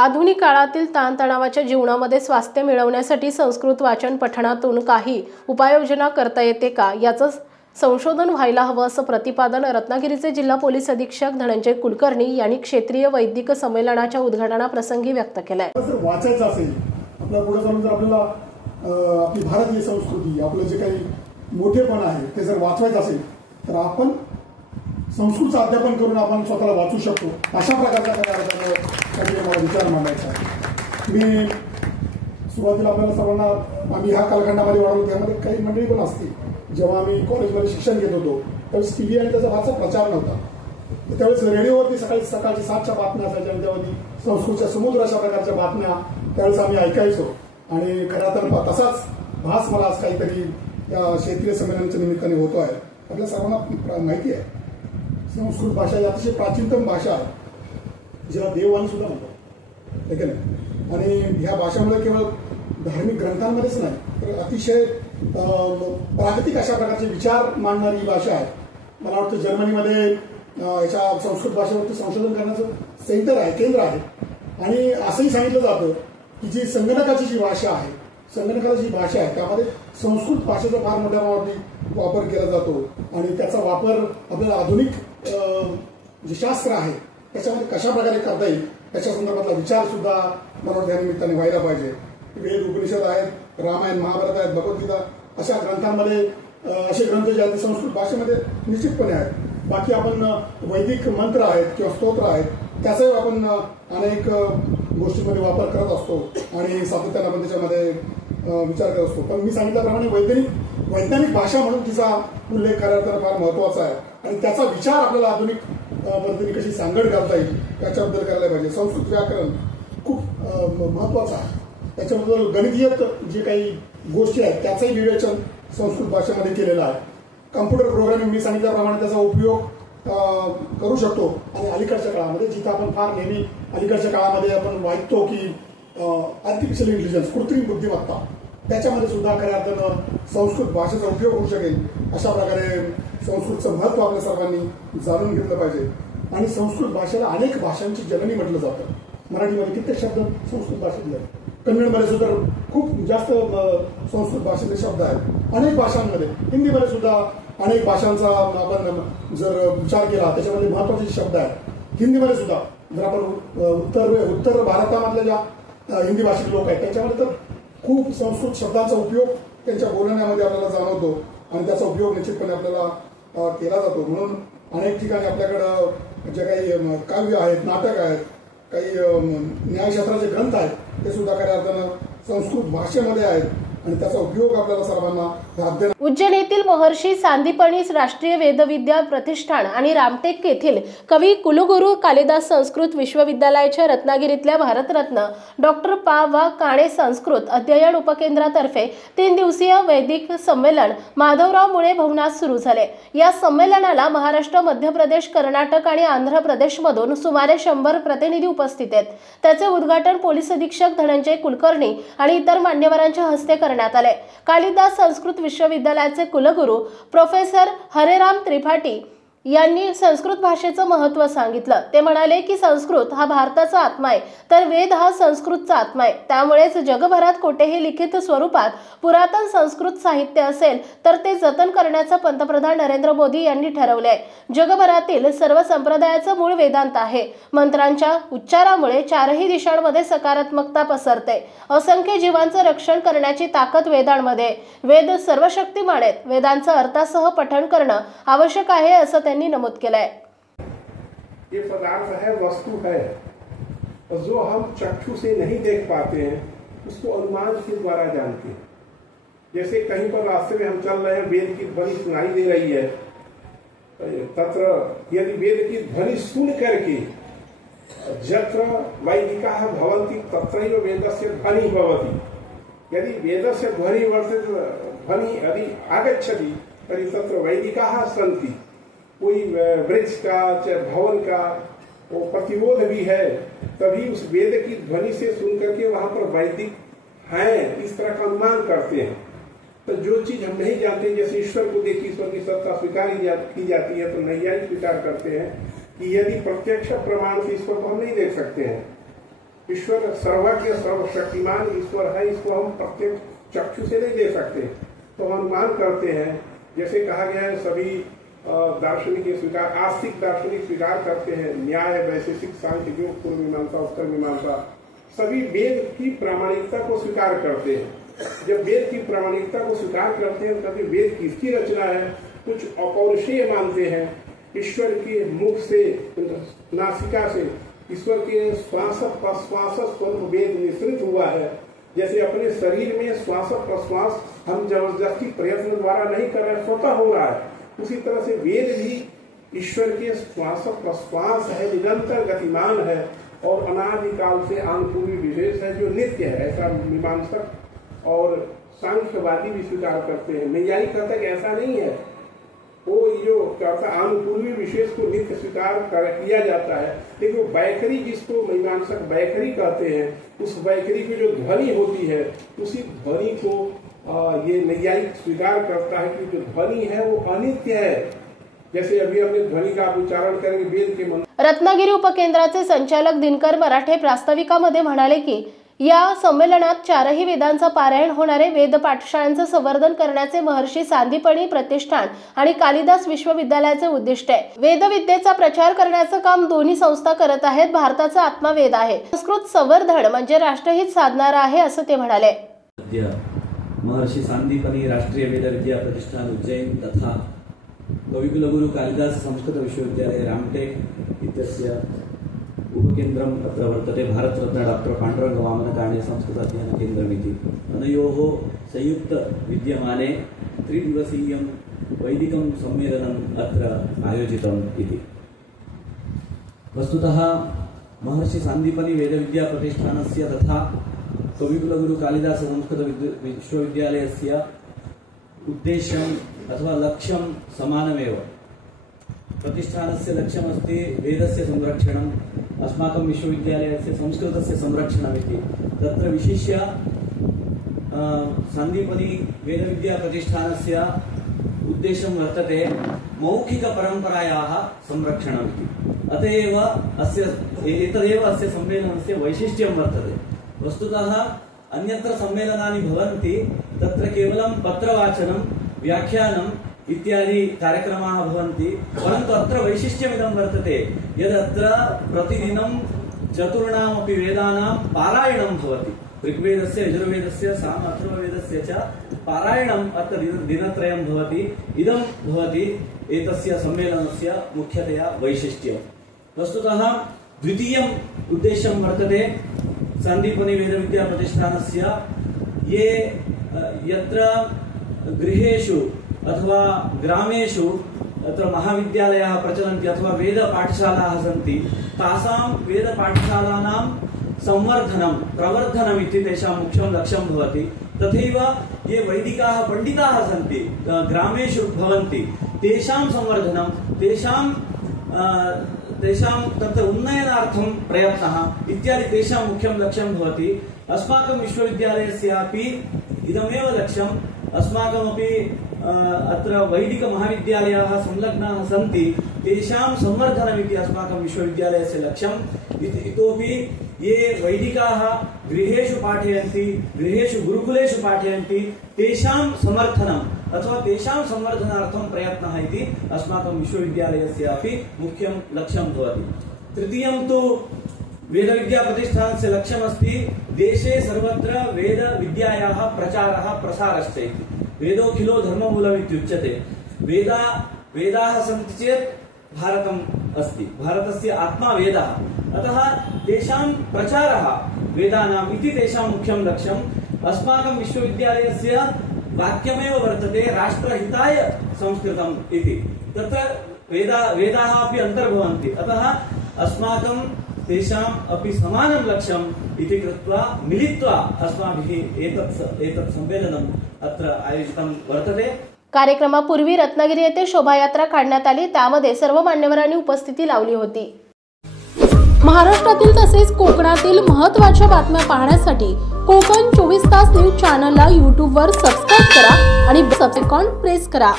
आधुनिक काळातील ताणतणावाच्या जीवनामध्ये स्वास्थ्य मिळवण्यासाठी संस्कृत वाचन पठणातून काही उपाययोजना करता येते का याचं संशोधन व्हायला हवं असं प्रतिपादन रत्नागिरीचे जिल्हा पोलीस अधीक्षक धनंजय कुलकर्णी यांनी क्षेत्रीय वैदिक संमेलनाच्या उद्घाटनाप्रसंगी व्यक्त केलंय। वाचायचं असेल आपल्या पुढे जाऊन जर आपल्याला आपली भारतीय संस्कृती आपलं जे काही मोठेपण आहे ते जर वाचवायचं असेल तर आपण संस्कृतचं अध्यापन करून आपण स्वतःला वाचू शकतो अशा प्रकारचा मला विचार मांडायचा आहे। मी सुरुवातीला आपल्याला सर्वांना आम्ही ह्या कालखंडामध्ये वाढवतो त्यामध्ये काही मंडळी पण असतील। जेव्हा आम्ही कॉलेजमध्ये शिक्षण घेत होतो त्यावेळेस टीव्ही आणि त्याचा फारसा प्रचार नव्हता। त्यावेळेस रेडिओवरती सकाळची 7च्या बातम्या असायच्या आणि त्यावरती संस्कृतच्या समुद्र अशा प्रकारच्या बातम्या त्यावेळेस आम्ही ऐकायचो आणि खरं तर तसाच भास मला आज काहीतरी या क्षेत्रीय संमेलनाच्या निमित्ताने होतो आहे। आपल्या सर्वांना माहिती आहे संस्कृत भाषा ही अतिशय प्राचीनतम भाषा आहे जेव्हा देववाणी सुद्धा म्हणतो ठीक आहे आणि ह्या भाषेमध्ये केवळ धार्मिक ग्रंथांमध्येच नाही तर अतिशय प्राकृतिक अशा प्रकारचे विचार मांडणारी ही भाषा आहे। मला वाटतं जर्मनीमध्ये याच्या संस्कृत भाषेवरती संशोधन करण्याचं सेंटर आहे केंद्र आहे आणि असंही सांगितलं जातं की जी संगणकाची जी भाषा आहे संगणकाची जी भाषा आहे त्यामध्ये संस्कृत भाषेचा फार मोठ्या प्रमाणात वापर केला जातो आणि त्याचा वापर आपल्याला आधुनिक जे शास्त्र आहे त्याच्यामध्ये कशा प्रकारे करता येईल त्याच्या संदर्भातला विचार सुद्धा मला वाटतं या निमित्ताने व्हायला पाहिजे। वेद उपनिषद आहेत रामायण महाभारत आहेत भगवद्गीता अशा ग्रंथांमध्ये असे ग्रंथ जे आहेत संस्कृत भाषेमध्ये निश्चितपणे आहेत। बाकी आपण वैदिक मंत्र आहेत किंवा स्तोत्र आहेत त्याचाही आपण अनेक गोष्टींमध्ये वापर करत असतो आणि सातत्याने आपण त्याच्यामध्ये विचार करत असतो। पण मी सांगितल्याप्रमाणे वैज्ञानिक भाषा म्हणून तिचा उल्लेख करायला फार महत्वाचा आहे आणि त्याचा विचार आपल्याला आधुनिक पद्धतीने कशी सांगड घालता येईल त्याच्याबद्दल करायला पाहिजे। संस्कृत व्याकरण खूप महत्वाचं आहे त्याच्याबद्दल गणितीय जे काही गोष्टी आहेत त्याचंही विवेचन संस्कृत भाषेमध्ये केलेलं आहे। कम्प्युटर प्रोग्रामिंग मी सांगितल्याप्रमाणे त्याचा उपयोग करू शकतो आणि अलीकडच्या काळामध्ये जिथं आपण फार नेहमी अलीकडच्या काळामध्ये आपण वाचतो की आर्टिफिशियल इंटेलिजन्स कृत्रिम बुद्धिमत्ता त्याच्यामध्ये सुद्धा खऱ्या अर्थानं संस्कृत भाषेचा उपयोग होऊ शकेल अशा प्रकारे संस्कृतचं महत्त्व आपल्या सर्वांनी जाणून घेतलं पाहिजे। आणि संस्कृत भाषेला अनेक भाषांची जननी म्हटलं जातं। मराठीमध्ये कित्येक शब्द संस्कृत भाषेतले आहेत कन्नडमध्ये सुद्धा खूप जास्त संस्कृत भाषेचे शब्द आहेत अनेक भाषांमध्ये हिंदीमध्ये सुद्धा अनेक भाषांचा आपण जर विचार केला त्याच्यामध्ये महत्वाचे शब्द आहेत। हिंदीमध्ये सुद्धा जर आपण उत्तर भारतामधल्या ज्या हिंदी भाषिक लोक आहेत त्याच्यामध्ये तर खूप संस्कृत शब्दांचा उपयोग त्यांच्या बोलण्यामध्ये आपल्याला जाणवतो आणि त्याचा उपयोग निश्चितपणे आपल्याला केला जातो। म्हणून अनेक ठिकाणी आपल्याकडं जे काही काव्य आहेत नाटक आहेत काही न्यायशास्त्राचे ग्रंथ आहेत ते सुद्धा खऱ्या अर्थानं संस्कृत भाषेमध्ये आहेत आणि त्याचा उपयोग आपल्याला सर्वांना उज्जैन येथील महर्षी सांदीपनी राष्ट्रीय वेदविद्या प्रतिष्ठान आणि रामटेक येथील कवी कुलगुरू कालिदास संस्कृत विश्वविद्यालयाच्या रत्नागिरीतल्या भारतरत्न डॉक्टर पा.वा. काणे संस्कृत अध्ययन उपकेंद्रातर्फे 3 दिवसीय वैदिक संमेलन माधवराव मुळे भवनात सुरू झाले। या संमेलनाला महाराष्ट्र मध्य प्रदेश कर्नाटक आणि आंध्र प्रदेशमधून सुमारे 100 प्रतिनिधी उपस्थित आहेत। त्याचे उद्घाटन पोलीस अधीक्षक धनंजय कुलकर्णी आणि इतर मान्यवरांच्या हस्ते करण्यात आले। कालिदास संस्कृत विश्वविद्यालयाचे कुलगुरू प्रोफेसर हरेराम त्रिपाठी यांनी संस्कृत भाषेचं महत्त्व सांगितलं। ते म्हणाले की संस्कृत हा भारताचा आत्मा आहे तर वेद हा संस्कृतचा आत्मा आहे। त्यामुळेच जगभरात कोठेही लिखित स्वरूपात पुरातन संस्कृत साहित्य असेल तर ते जतन करण्याचं पंतप्रधान नरेंद्र मोदी यांनी ठरवलंय। जगभरातील सर्व संप्रदायाचं मूळ वेदांत आहे। मंत्रांच्या उच्चारामुळे 4ही दिशांमध्ये सकारात्मकता पसरते। असंख्य जीवांचं रक्षण करण्याची ताकद वेदांमध्ये वेद सर्वशक्तिमान आहेत। वेदांचं अर्थासह पठण करणं आवश्यक आहे असं त्यांनी नमूद केलंय। ये पदार्थ है वस्तु है और जो हम चक्षु से नहीं देख पाते हैं उसको अनुमान के द्वारा जानते हैं। जैसे कहीं पर रास्ते में हम चल रहे हैं वेद की ध्वनि सुनाई दे रही है तत्र यदि वेद की ध्वनि सुन करके यत्र वैदिकाः भवन्ति तत्रैव वेदस्य ध्वनि भवति। यदि वेदस्य ध्वनि ध्वनि यदि आगच्छति तर्हि तत्र वैदिकाः सन्ति। कोई वृक्ष का चाहे भवन का वो प्रतिरोध भी है तभी उस वेद की ध्वनि से सुन करके वहां पर वैदिक हैं इस तरह का अनुमान करते हैं। तो जो चीज हम नहीं जानते जैसे ईश्वर को देख ईश्वर की सत्ता स्वीकार की जाती है तो नैयायिक स्वीकार करते हैं कि यदि प्रत्यक्ष प्रमाण से ईश्वर को हम नहीं देख सकते हैं ईश्वर सर्वज्ञ सर्वशक्तिमान ईश्वर है, इसको हम प्रत्यक्ष चक्षु से नहीं देख सकते, तो हम अनुमान करते हैं। जैसे कहा गया है, सभी दार्शनिक स्वीकार, आस्तिक दार्शनिक स्वीकार करते हैं, न्याय, वैशेषिक, सांख्य, योग, पूर्व मीमांसा, उत्तर मीमांसा, सभी वेद की प्रामाणिकता को स्वीकार करते हैं। जब वेद की प्रामाणिकता को स्वीकार करते हैं, तभी वेद किसकी रचना है, कुछ अपौरुषीय मानते हैं। ईश्वर के मुख से, नासिका से ईश्वर के श्वास प्रश्वास स्वरूप वेद निश्रित हुआ है। जैसे अपने शरीर में श्वास प्रश्वास हम जबरदस्ती प्रयत्न द्वारा नहीं कर रहे, स्वतः हो रहा है, उसी तरह से वेद भी ईश्वर के श्वास प्रश्वास है, निरंतर गतिमान है और अनादिकाल से अनुपूर्वी विशेष है, जो नित्य है। ऐसा मीमांसक और सांख्यवादी भी स्वीकार करते हैं। नैयायिक कहता है कि ऐसा नहीं है, वो जो कहता अनुपूर्वी विशेष को नित्य स्वीकार किया जाता है, लेकिन वैखरी, जिसको मीमांसक वैखरी कहते हैं, उस वैखरी की जो ध्वनि होती है, उसी ध्वनि को ये नैयायिक स्वीकार करता है कि जो ध्वनि है वो अनित्य है। जैसे अभी हमने ध्वनि का उच्चारण करेंगे वेद के मंत्र। रत्नागिरी उपकेंद्राचे संचालक दिनकर मराठे प्रास्ताविकामध्ये म्हणाले की या संमेलनात चारही वेदांचा पारायण होणारे वेद पाठशाळांचे संवर्धन करण्याचे महर्षी सांदीपनी प्रतिष्ठान आणि कालिदास विश्वविद्यालयाचे उद्दिष्ट आहे। वेदविद्येचा प्रचार करण्याचे काम दोन्ही संस्था करत आहेत। भारताचा आत्मा वेद आहे, संस्कृत संवर्धन म्हणजे राष्ट्रहित साधणारा आहे असं ते म्हणाले। महर्षि सांदीपनी राष्ट्रीय वेद विद्या प्रतिष्ठान उज्जैन तथा कविकुलगुरु कालिदास संस्कृत विश्वविद्यालय रामटेक इत्यस्य उपकेन्द्रम् अत्र वर्तते। भारतरत्न डॉक्टर पांडुरंग वामन काणे संस्कृत अध्ययन केन्द्रमिति अनयोः संयुक्त विद्यमाने त्रिदिवसीयं वैदिकं सम्मेलनम् अत्र आयोजितम् इति। वस्तुतः महर्षि सांदीपनी वेदविद्या प्रतिष्ठानस्य तथा कविकुलगुरु कालिदास संस्कृत विश्वविद्यालयस्य उद्देश्यम् अथवा लक्ष्यं समानमेव। प्रतिष्ठानस्य लक्ष्यमस्ति वेदस्य संरक्षणम्, अस्माकं विश्वविद्यालयस्य संस्कृतस्य संरक्षणमिति। तत्र विशिष्य सांदीपनी वेदविद्या प्रतिष्ठानस्य उद्देश्यं वर्तते मौखिकपरम्परायाः संरक्षणमिति। एतदेव अस्य सम्मेलनस्य वैशिष्ट्यं वर्तते। वस्तुतः अन्यत्र सम्मेलनानि भवन्ति, तत्र केवलं पत्रवाचनं, व्याख्यानम् इत्यादि कार्यक्रमाः भवन्ति, परन्तु अत्र वैशिष्ट्यमिदं वर्तते यदत्र प्रतिदिनं चतुर्णामपि वेदानां पारायणं भवति। ऋग्वेदस्य, यजुर्वेदस्य, साम अथर्ववेदस्य च पारायणम् अत्र दिनत्रयं भवति। इदं भवति एतस्य सम्मेलनस्य मुख्यतया वैशिष्ट्यं। वस्तुतः द्वितीयम् उद्देश्यं वर्तते सांदीपनी वेदविद्या प्रतिष्ठानस्य, ये यत्र गृहेषु अथवा ग्रामेषु अत्र महाविद्यालयाः प्रचलन्ति अथवा वेदपाठशालाः सन्ति, तासां वेदपाठशालानां संवर्धनं प्रवर्धनमिति तेषां मुख्यं लक्ष्यं भवति। तथैव ये वैदिकाः पण्डिताः सन्ति ग्रामेषु भवन्ति, तेषां संवर्धनं, तेषां तत्र उन्नयनार्थं प्रयत्नः इत्यादि तेषां मुख्यं लक्ष्यं भवति। अस्माकं विश्वविद्यालयस्यापि इदमेव लक्ष्यम्। अस्माकमपि अत्र वैदिकमहाविद्यालयाः संलग्नाः सन्ति, तेषां संवर्धनमिति अस्माकं विश्वविद्यालयस्य लक्ष्यम्। इतोपि ये वैदिकाः गृहेषु पाठयन्ति, गृहेषु गुरुकुलेषु पाठयन्ति, तेषां समर्थनम् अथवा तेषां संवर्धनार्थं प्रयत्नः इति अस्माकं विश्वविद्यालयस्यापि मुख्यं लक्ष्यं भवति। तृतीयं तु वेदविद्या प्रतिष्ठानस्य लक्ष्यमस्ति देशे सर्वत्र वेदविद्यायाः प्रचारः प्रसारश्च इति। वेदोऽखिलो धर्ममूलमित्युच्यते। वेदाः सन्ति चेत् भारतम् अस्ति, भारतस्य आत्मा वेदः, अतः तेषां प्रचारः वेदानाम् इति तेषां मुख्यं लक्ष्यम्। अस्माकं विश्वविद्यालयस्य वाक्यमेव वर्तते राष्ट्रहिताय संस्कृतम् इति। तत्र वेदाः अपि अन्तर्भवन्ति, अतः अस्माकं तेषाम् अपि समानं लक्ष्यम् इति कृत्वा मिलित्वा अस्माभिः एतत् सम्मेलनम् अत्र आयोजितं वर्तते। कार्यक्रमापूर्वी रत्नागिरी येथे शोभायात्रा काढण्यात आली, त्यामध्ये सर्व मान्यवरांनी उपस्थिती लावली होती। महाराष्ट्रातील तसेच कोकणातील महत्त्वाच्या बातम्या पाहण्यासाठी कोकण 24 तास न्यूज चॅनलला YouTube वर सबस्क्राइब करा आणि बेल आयकॉन प्रेस करा।